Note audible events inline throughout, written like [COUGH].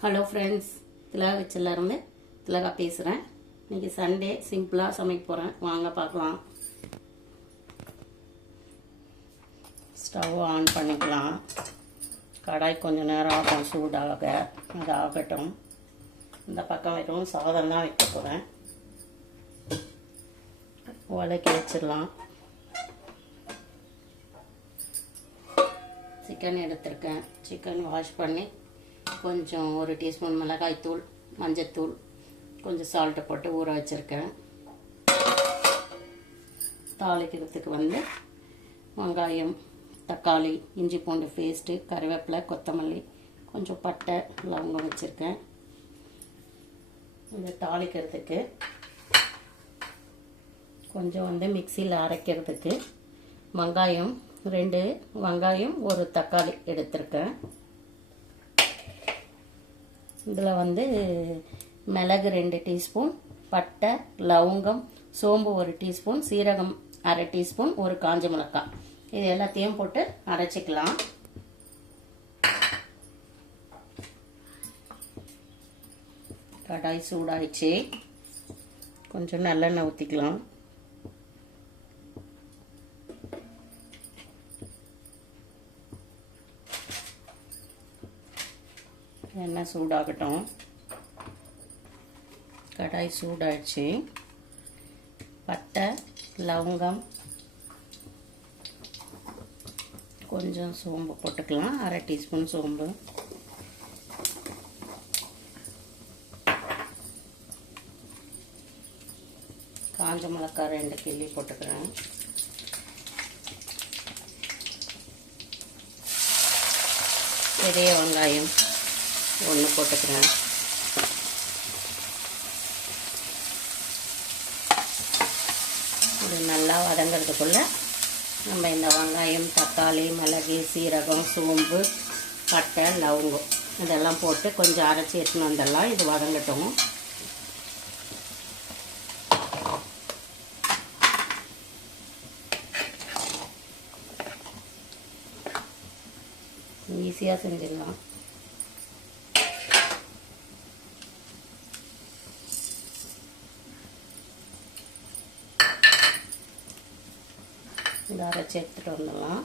Hello friends திலகா வச்சலேருந்து திலகா பேசுகிறேன். இன்றைக்கி Sunday சிம்பிளாக சமைக்க போகிறேன். வாங்க பார்க்கலாம். ஸ்டவ் ஆன் பண்ணிக்கலாம். கடாய் கொஞ்சம் நேரம் ஆகும் சூடாக. அது ஆகட்டும் இந்த பக்கம் வெறும் சாதம் தான் வைக்க போகிறேன். உலக்கி வச்சிடலாம். சிக்கன் எடுத்திருக்கேன். சிக்கன் வாஷ் பண்ணி கொஞ்சம் ஒரு டீஸ்பூன் மிளகாய்த்தூள் மஞ்சத்தூள் கொஞ்சம் சால்ட்டை போட்டு ஊற வச்சுருக்கேன் தாளிக்கிறதுக்கு வந்து வெங்காயம் தக்காளி இஞ்சி பூண்டு பேஸ்ட்டு கருவேப்பிலை கொத்தமல்லி கொஞ்சம் பட்டை லவங்கம் வச்சுருக்கேன். இதை தாளிக்கிறதுக்கு கொஞ்சம் வந்து மிக்சியில் அரைக்கிறதுக்கு வெங்காயம் ரெண்டு வெங்காயம் ஒரு தக்காளி எடுத்திருக்கேன். இதில் வந்து மிளகு ரெண்டு டீஸ்பூன் பட்டை லவங்கம் சோம்பு ஒரு டீஸ்பூன் சீரகம் அரை டீஸ்பூன் ஒரு காஞ்ச மிளகாய். இது எல்லாத்தையும் போட்டு அரைச்சிக்கலாம். கடாய் சூடாயிடுச்சு. கொஞ்சம் நல்லெண்ணெய் ஊற்றிக்கலாம் எண்ணெய் சூடாகட்டும். கடாய் சூடாயிடுச்சு. பட்டை லவங்கம் கொஞ்சம் சோம்பு போட்டுக்கலாம். அரை டீஸ்பூன் சோம்பு. காஞ்ச மிளகாய் ரெண்டு கிள்ளி போட்டுக்கிறேன். பெரிய வெங்காயம். ஒன்று போட்டுக்கிறேன். இது நல்லா வதங்கிறதுக்குள்ள நம்ம இந்த வெங்காயம் தக்காளி மிளகு சீரகம் சோம்பு பட்டை லவங்கம் இதெல்லாம் போட்டு கொஞ்சம் அரைச்சி எடுத்துன்னு வந்துடலாம். இது வதங்கட்டும். ஈஸியாக செஞ்சிடலாம். இந்த அரைச்சி எடுத்துகிட்டு வந்துடலாம்.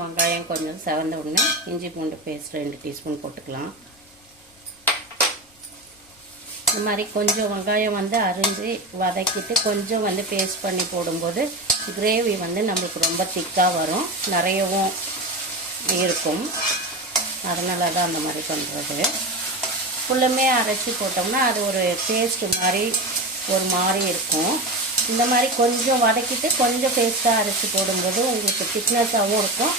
வெங்காயம் கொஞ்சம் செவந்த உடனே இஞ்சி பூண்டு பேஸ்ட் ரெண்டு டீஸ்பூன் போட்டுக்கலாம். இந்த மாதிரி கொஞ்சம் வெங்காயம் வந்து அரிஞ்சு வதக்கிட்டு கொஞ்சம் வந்து பேஸ்ட் பண்ணி போடும்போது கிரேவி வந்து நம்மளுக்கு ரொம்ப திக்காக வரும். நிறையவும் இருக்கும். அதனால தான் அந்த மாதிரி பண்ணுறது ஃபுல்லுமே அரைச்சி போட்டோம்னா அது ஒரு டேஸ்ட்டு மாதிரி ஒரு மாதிரி இருக்கும். இந்த மாதிரி கொஞ்சம் வதக்கிட்டு கொஞ்சம் பேஸ்ட்டாக அரைச்சி போடும்போது உங்களுக்கு திக்னஸாகவும் இருக்கும்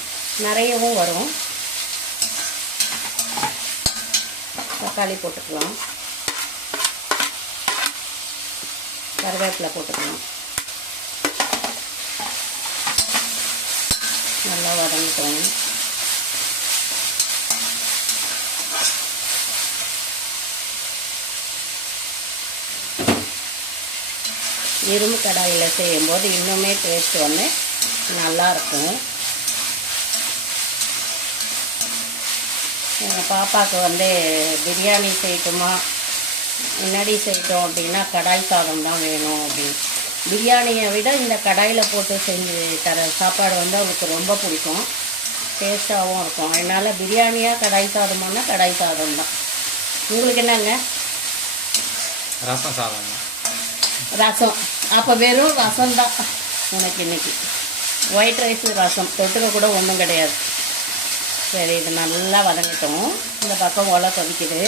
நிறையவும் வரும். தக்காளி போட்டுக்கலாம். கருவேப்பிலை போட்டுக்கலாம். நல்லா வதங்கிட்டோம். இரும்பு கடாயில் செய்யும்போது இன்னுமே டேஸ்ட் வந்து நல்லாயிருக்கும். எங்கள் பாப்பாவுக்கு வந்து பிரியாணி செய்யட்டுமா? முன்னாடி செய்யிட்டோம் அப்படின்னா கடாய் சாதம் தான் வேணும் அப்படின்னு. பிரியாணியை விட இந்த கடாயில் போட்டு செஞ்சு தர சாப்பாடு வந்து அவளுக்கு ரொம்ப பிடிக்கும். டேஸ்ட்டாகவும் இருக்கும். அதனால் பிரியாணியாக கடாய் சாதமானா கடாய் சாதம் தான். உங்களுக்கு என்னங்க? ரசம் சாதம் ரசம். அப்போ வெறும் ரசம் தான். உனக்கு இன்னைக்கு. White rice rasam. தொட்டுக்க கூட ஒன்றும் கிடையாது. சரி இது நல்லா வதங்கட்டும். இந்த பக்கம் ஒலை கொதிக்குது.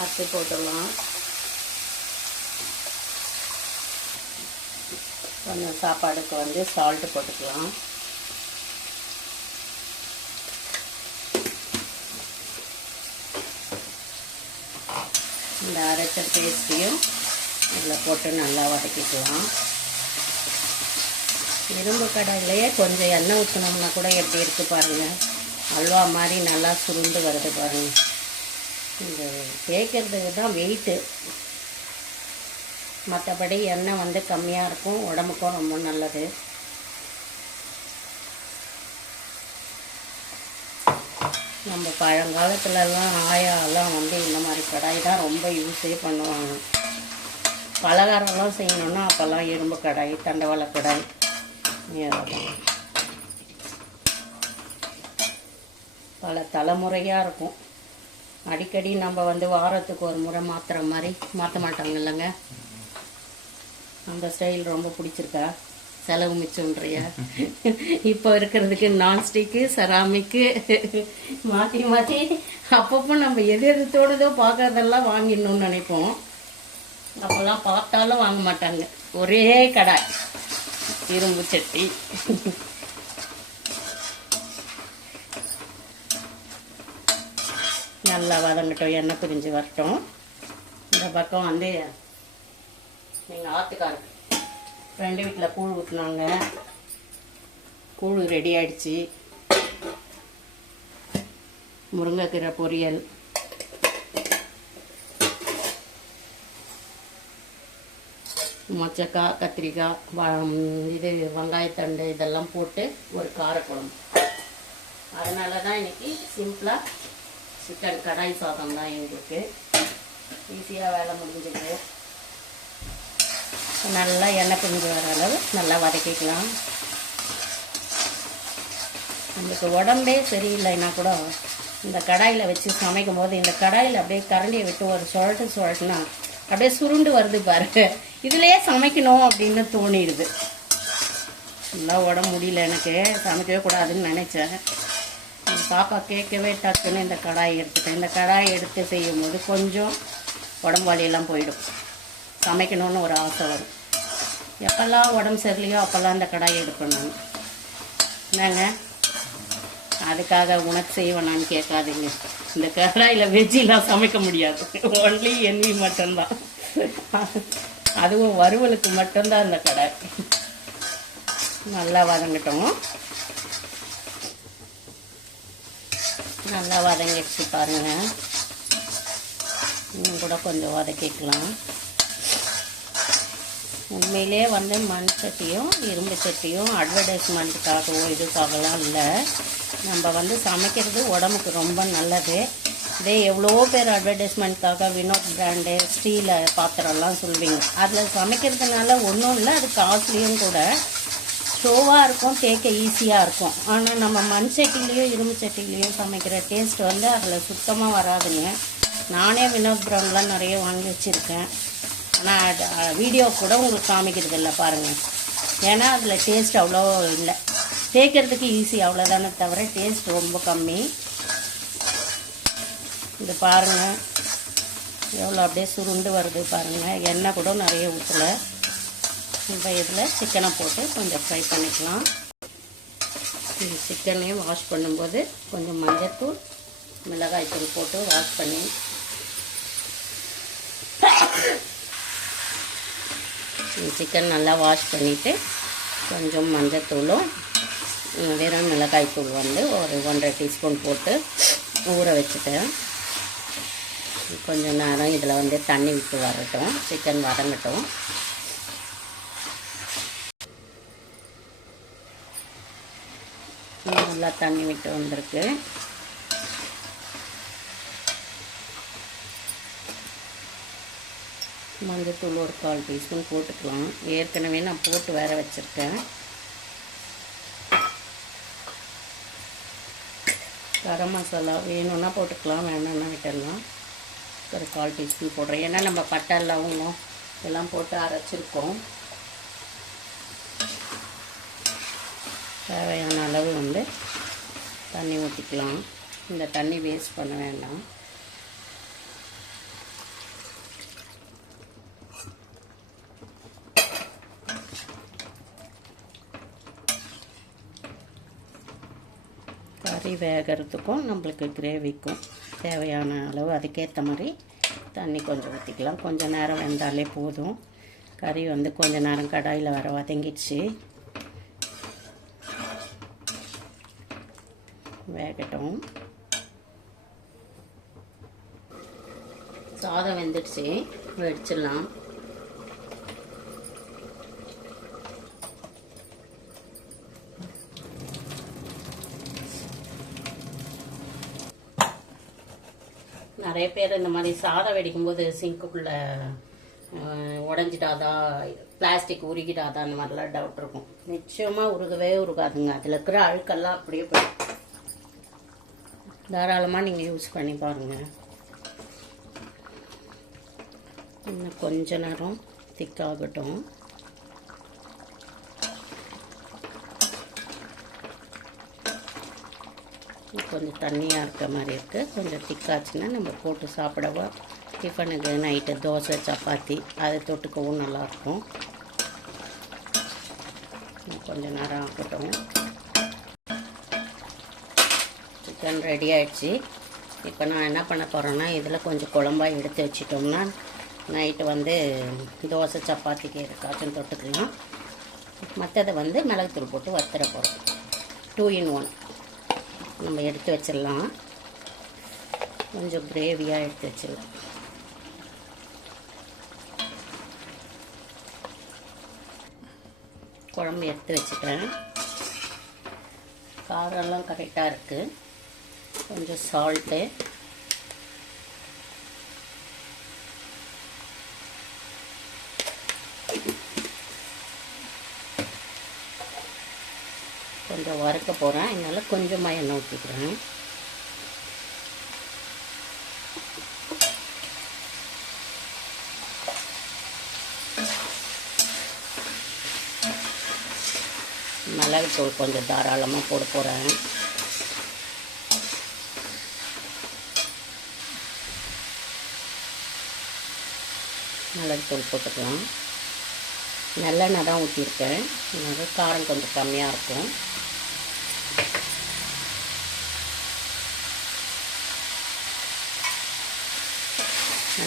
அரிசி போட்டுடலாம். கொஞ்சம் சாப்பாடுக்கு வந்து சால்ட்டு போட்டுக்கலாம். இந்த அரைச்ச பேஸ்ட்டையும் இதில் போட்டு நல்லா வதக்கிக்கலாம். இரும்பு கடாயிலேயே கொஞ்சம் எண்ணெய் ஊற்றினோம்னா கூட எப்படி இருக்குது பாருங்கள் அல்வா மாதிரி நல்லா சுருண்டு வருது பாருங்கள் இந்த கேட்கறதுக்கு தான் வெயிட்டு மற்றபடி எண்ணெய் வந்து கம்மியாக இருக்கும். உடம்புக்கும் ரொம்ப நல்லது. நம்ம பழங்காலத்துலலாம் ஆயாலாம் வந்து இந்த மாதிரி கடாய் தான் ரொம்ப யூஸே பண்ணுவாங்க. பலகாரம்லாம் செய்யணுன்னா அப்போல்லாம் இரும்பு கடாய் தண்டவாள கடாய் பல தலைமுறையாக இருக்கும். அடிக்கடி நம்ம வந்து வாரத்துக்கு ஒரு முறை மாற்றுற மாதிரி மாற்ற மாட்டாங்க இல்லைங்க? அந்த ஸ்டைல் ரொம்ப பிடிச்சிருக்கா? செலவு மிச்சம்ன்றியா இப்போ இருக்கிறதுக்கு நான்ஸ்டிக்கு செராமிக்கு மாற்றி மாற்றி அப்பப்போ நம்ம எது எது தோடுதோ பார்க்கறதெல்லாம் வாங்கிடணும்னு நினைப்போம். அப்போல்லாம் பார்த்தாலும் வாங்க மாட்டாங்க. ஒரே கடாய் இரும்பு சட்டி. நல்லா வதங்கட்டும் எண்ணெய் பிரிஞ்சு வரட்டும். இந்த பக்கம் வந்து எங்கள் ஆத்துக்காரர். ரெண்டு வீட்டில் கூழ் ஊற்றுனாங்க கூழ் ரெடி ஆயிடுச்சு. முருங்கைக்கீரை பொரியல். மொச்சக்காய் கத்திரிக்காய் வ- இது வெங்காயத்தண்டு இதெல்லாம் போட்டு ஒரு காரக்குழம்பு. அதனால தான் இன்றைக்கி சிம்பிளாக சிக்கன் கடாய் சாதம் தான் எங்களுக்கு. ஈஸியாக வேலை முடிஞ்சுது. நல்லா எண்ணெய் பிரிஞ்சு வர அளவு நல்லா வதக்கிக்கலாம். நம்மளுக்கு உடம்பே சரியில்லைன்னா கூட இந்த கடாயில் வச்சு சமைக்கும் போது இந்த கடாயில் அப்படியே கரண்டியை விட்டு ஒரு சுழட்டு சுழட்டுனா அப்படியே சுருண்டு வருது பாருங்க இதுலயே சமைக்கணும் அப்படின்னு தோணிடுது. நல்லா உடம்பு முடியல எனக்கு. சமைக்கவே கூடாதுன்னு நினச்சேன். என் பாப்பா கேட்கவே டக்குன்னு இந்த கடாய் எடுத்துட்டேன் இந்த கடாய் எடுத்து செய்யும் போது கொஞ்சம் உடம்பு வலியெல்லாம் போயிடும். சமைக்கணும்னு ஒரு ஆசை வரும். எப்போல்லாம் உடம்பு சரியில்லையோ அப்போல்லாம் அந்த கடாயை எடுப்பேன் நான். என்னங்க? அதுக்காக உனக்கு செய்வேணான்னு கேட்காதீங்க. இந்த கடாயில் வெஜ்ஜிலாம் சமைக்க முடியாது. ஒன்லி எண்ணி மட்டும்தான். அதுவும் வறுவலுக்கு மட்டும்தான் இந்த கடாய். நல்லா வதங்கட்டும். நல்லா வதங்கிடுச்சு பாருங்கள் இன்னும் கூட கொஞ்சம் வதக்கிக்கலாம். உண்மையிலே வந்து மண் சட்டியும் இரும்பு சட்டியும் அட்வர்டைஸ்மெண்ட்டுக்காகவோ இதுக்காகலாம் இல்லை. நம்ம வந்து சமைக்கிறது உடம்புக்கு ரொம்ப நல்லது. இதே எவ்வளோ பேர் அட்வர்டைஸ்மெண்ட்காக வினோத் பிராண்டு ஸ்டீல பாத்திரம்லாம் சொல்வீங்க அதில் சமைக்கிறதுனால ஒன்றும் இல்லை அது காஸ்ட்லியும் கூட. ஷோவாக இருக்கும் கேட்க ஈஸியாக இருக்கும். ஆனால் நம்ம மண் சட்டிலையும் இரும்பு சட்டிலையும் சமைக்கிற டேஸ்ட் வந்து அதில் சுத்தமாக வராதுங்க. நானே வினோத் பிராண்ட்லாம் நிறைய வாங்கி வச்சுருக்கேன். ஆனால் வீடியோ கூட உங்களுக்கு காமிக்கிறது இல்லை பாருங்கள் ஏன்னா அதில் டேஸ்ட் அவ்வளோ இல்லை. தேய்க்கிறதுக்கு ஈஸி அவ்வளோதானே தவிர டேஸ்ட் ரொம்ப கம்மி. இது பாருங்கள் எவ்வளோ அப்படியே சுருண்டு வருது பாருங்கள் எண்ணெய் கூட நிறைய ஊற்றலை இப்போ இதில் சிக்கனை போட்டு கொஞ்சம் ஃப்ரை பண்ணிக்கலாம். இந்த சிக்கனையும் வாஷ் பண்ணும்போது கொஞ்சம் மஞ்சத்தூள் மிளகாய்த்தூள் போட்டு வாஷ் பண்ணி சிக்கன் நல்லா வாஷ் பண்ணிவிட்டு கொஞ்சம் மஞ்சத்தூளும் வெறும் வெறும் மிளகாய்த்தூள் வந்து ஒரு ஒன்றரை டீஸ்பூன் போட்டு ஊற வச்சுட்டேன். கொஞ்சம் நேரம் இதில் வந்து தண்ணி விட்டு வரட்டும் சிக்கன் வதங்கட்டும். நல்லா தண்ணி விட்டு வந்திருக்கு. மஞ்சத்தூள் ஒரு கால் டீஸ்பூன் போட்டுக்கலாம். ஏற்கனவே நான் போட்டு வேற வச்சுருக்கேன். கரம் மசாலா வேணும்னா போட்டுக்கலாம் வேணும்னா விட்டுடலாம். ஒரு கால் டீஸ்பூன் போடுறேன். ஏன்னா நம்ம பட்டை லவங்கம் எல்லாம் போட்டு அரைச்சிருக்கோம். தேவையான அளவு வந்து தண்ணி ஊற்றிக்கலாம் இந்த தண்ணி வேஸ்ட் பண்ண வேண்டாம். கறி வேகிறதுக்கும் நம்மளுக்கு கிரேவிக்கும் தேவையான அளவு அதுக்கேற்ற மாதிரி தண்ணி கொஞ்சம் ஊற்றிக்கலாம் கொஞ்சம் நேரம் வெந்தாலே போதும். கறி வந்து கொஞ்ச நேரம் கடாயில் வர வதங்கிடுச்சு. வேகட்டும். சாதம் வெந்துடுச்சு. வெடிச்சிடலாம் நிறைய பேர் இந்த மாதிரி சாதம் வெடிக்கும்போது சிங்க்குக்குள்ள உடஞ்சிட்டாதா பிளாஸ்டிக் உருகிடாதா அந்த மாதிரிலாம் டவுட் இருக்கும். நிச்சயமாக உருகவே உருகாதுங்க. அதில் இருக்கிற அழுக்கெல்லாம் அப்படியே போயிடும். தாராளமாக நீங்கள் யூஸ் பண்ணி பாருங்கள் இன்னும் கொஞ்ச நேரம் திக்காகட்டும் கொஞ்சம் தண்ணியாக இருக்க மாதிரி இருக்குது கொஞ்சம் திக்காச்சுன்னா நம்ம போட்டு சாப்பிடவா. டிஃபனுக்கு நைட்டு தோசை சப்பாத்தி அதை தொட்டுக்கவும் நல்லாயிருக்கும் கொஞ்சம் நேரம் ஆகட்டும். சிக்கன் ரெடி ஆகிடுச்சு இப்போ நான் என்ன பண்ண போகிறேன்னா இதில் கொஞ்சம் குழம்பா எடுத்து வச்சிட்டோம்னா நைட்டு வந்து தோசை சப்பாத்திக்கு எதுக்காச்சும் தொட்டுக்கலாம். மற்றதை வந்து மிளகுத்தூள் போட்டு வத்துற போகிறோம் டூ இன் ஒன் நம்ம எடுத்து வச்சிடலாம். கொஞ்சம் கிரேவியாக எடுத்து வச்சிடலாம். குழம்பு எடுத்து வச்சுட்டேன் காரம்லாம் கரெக்டாக இருக்குது கொஞ்சம் சால்ட்டு கொஞ்சம் வறுக்க போகிறேன் அதனால் கொஞ்சமாக எண்ணெய் ஊற்றிக்கிறேன் மிளகுத்தூள் கொஞ்சம் தாராளமாக போட போகிறேன் மிளகுத்தூள் போட்டுக்கலாம். நல்லெண்ணெய் தான் ஊற்றிருக்கேன் அதனால் காரம் கொஞ்சம் கம்மியாக இருக்கும்.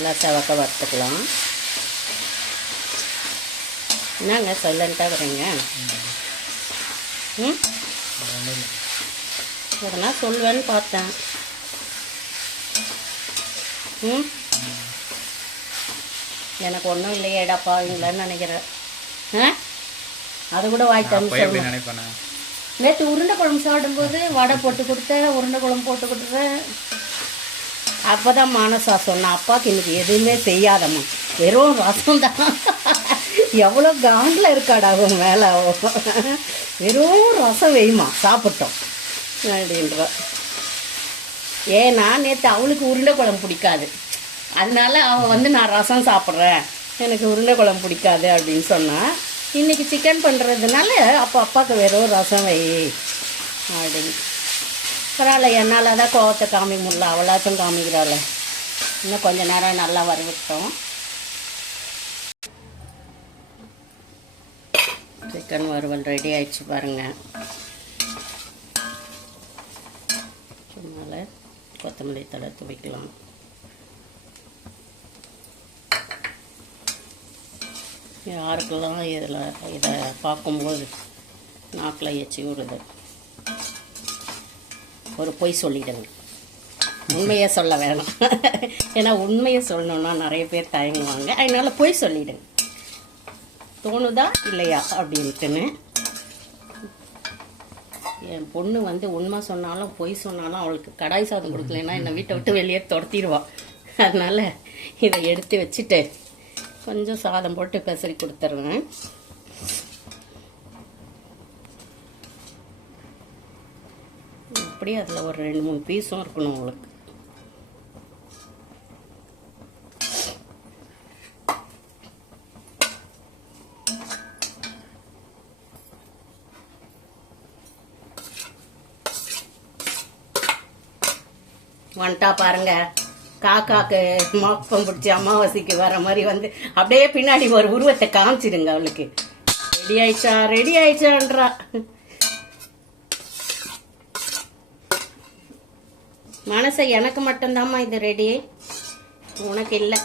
நல்லா செவக்க வறுத்துக்கலாம். என்னங்க சைலண்ட்டாக வரீங்க? ம்? சொல்வேன்னு பார்த்தேன். ம்? எனக்கு ஒன்றும் இல்லையேடா பாவீங்களான்னு நினைக்கிறேன். ஆ? அது கூட வாய் தந்து அப்போ எப்படி சொல்லணும் நினைப்பேன்? நேற்று உருண்டை குழம்பு சாப்பிடும்போது வடை போட்டு கொடுத்தேன் உருண்டை குழம்பு போட்டு கொடுத்தேன். அப்போ தான் மானசா சொன்னான் அப்பாவுக்கு இன்னைக்கு எதுவுமே செய்யாதம்மா. வெறும் ரசம் தான் எவ்வளோ காண்டில் இருக்காடா அவன் மேலே வெறும் ரசம் வெய்யுமா சாப்பிட்டோம் அப்படின்ற. ஏன்னா நேற்று அவளுக்கு உருண்டை குழம்பு பிடிக்காது. அதனால அவன் வந்து நான் ரசம் சாப்பிட்றேன். எனக்கு உருண்டை குழம்பு பிடிக்காது. அப்படின்னு சொன்னான் இன்னைக்கு சிக்கன் பண்ணுறதுனால அப்போ அப்பாவுக்கு வெறும் ரசம் வை. அப்படின்னு. பரவாயில்ல என்னால் தான் கோவத்தை காமிக்க முடியல அவளாச்சும் காமிக்கிறாள். இன்னும் கொஞ்ச நேரம் நல்லா வரவிட்டோம். சிக்கன் வறுவல் ரெடி ஆயிடுச்சு பாருங்கள் மேலே கொத்தமல்லி தழை துவைக்கலாம். யாருக்கெல்லாம் இதில் இதை பார்க்கும்போது நாக்கில் எச்சி விடுது. ஒரு பொய் சொல்லிடுங்க. உண்மையை சொல்ல வேணாம். ஏன்னா உண்மையை சொல்லணும்னா நிறைய பேர் தயங்குவாங்க. அதனால் பொய் சொல்லிடுங்க. தோணுதா? இல்லையா? அப்படின்ட்டுன்னு. என் பொண்ணு வந்து உண்மை சொன்னாலும் பொய் சொன்னாலும் அவளுக்கு கடாய் சாதம் கொடுக்கலன்னா என்னை வீட்டை விட்டு வெளியே துரத்திடுவா. அதனால் இதை எடுத்து வச்சுட்டு கொஞ்சம் சாதம் போட்டு பெசரி கொடுத்துருவேன். அப்படியே அதில் ஒரு ரெண்டு மூணு பீஸும் இருக்கணும் உங்களுக்கு. வந்துட்டா பாருங்க. காக்காக்கு மோப்பம் பிடிச்சி அமாவாசைக்கு வர மாதிரி வந்து அப்படியே பின்னாடி ஒரு உருவத்தை காமிச்சிடுங்க அவளுக்கு. ரெடி ஆயிடுச்சா? ரெடி ஆயிடுச்சான்றா. மனசை எனக்கு மட்டும்தாம்மா இது ரெடி உனக்கு இல்லை.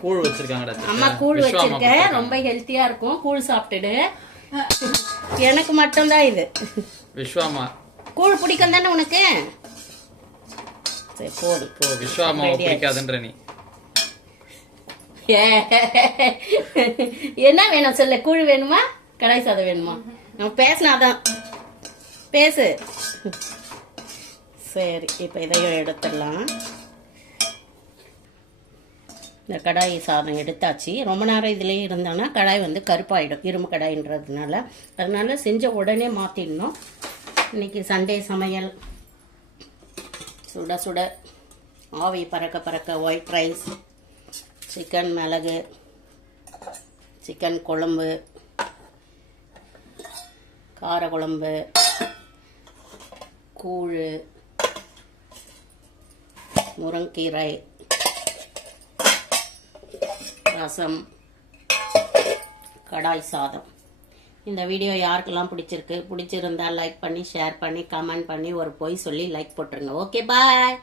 கூழ் வச்சிருக்காங்கடா அம்மா கூழ் வச்சிருக்கேன். ரொம்ப ஹெல்த்தியா இருக்கும். கூழ் சாப்பிட்டுடு. எனக்கு மட்டும்தான் இது. விஸ்வாமா கூழ் பிடிக்கும் தானே உனக்கு? சரி. பிடிக்காதுன்ற நீ. [LAUGHS] என்ன வேணும் சொல்லு? கூழ் வேணுமா? கடாய் சாதம் வேணுமா? நம்ம பேசினாதான் பேசு. சரி இப்போ இதையும் எடுத்துடலாம். இந்த கடாய் சாதம் எடுத்தாச்சு. ரொம்ப நேரம் இதுலேயே இருந்தோன்னா கடாய் வந்து கருப்பாயிடும் இரும்பு கடாயின்றதுனால. அதனால செஞ்ச உடனே மாற்றிடணும் இன்னைக்கு சண்டே சமையல். சுட சுட ஆவி பறக்க பறக்க ஒயிட் ரைஸ் சிக்கன் மிளகு சிக்கன் குழம்பு கார குழம்பு கூழ் முருங்கீரை ரசம் கடாய் சாதம். இந்த வீடியோ யாருக்கெல்லாம் பிடிச்சிருக்கு? பிடிச்சிருந்தா லைக் பண்ணி ஷேர் பண்ணி கமெண்ட் பண்ணி ஒரு பொய் சொல்லி லைக் போட்டுருங்க. Okay bye